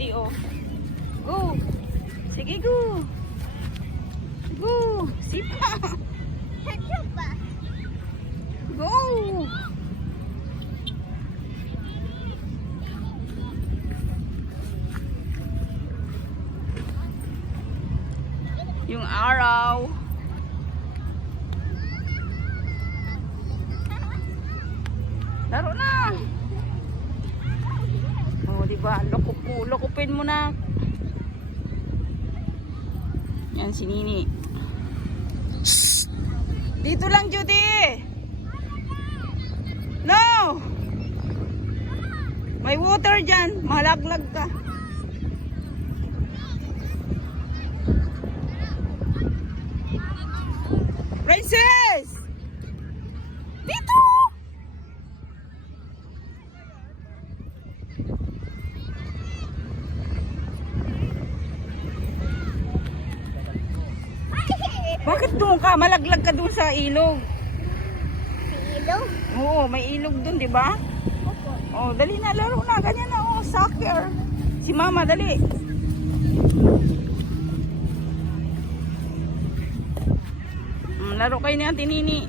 Judy, oh. Go. Sige, go. Go. Sipa. Go. Yung araw. Laro na. Oh, di ba? Lokupin mo na. Yan si Nini. Shh! Dito lang, Judy. No. May water diyan, malaglag ka. Princess! Dito! Bakit doon ka? Malaglag ka doon sa ilog. Ilog? Oo, may ilog doon, di ba? Opo. Oh, dali na, laro na. Ganyan na, oh, soccer. Si Mama, dali. Laro kayo ni Ate Nini.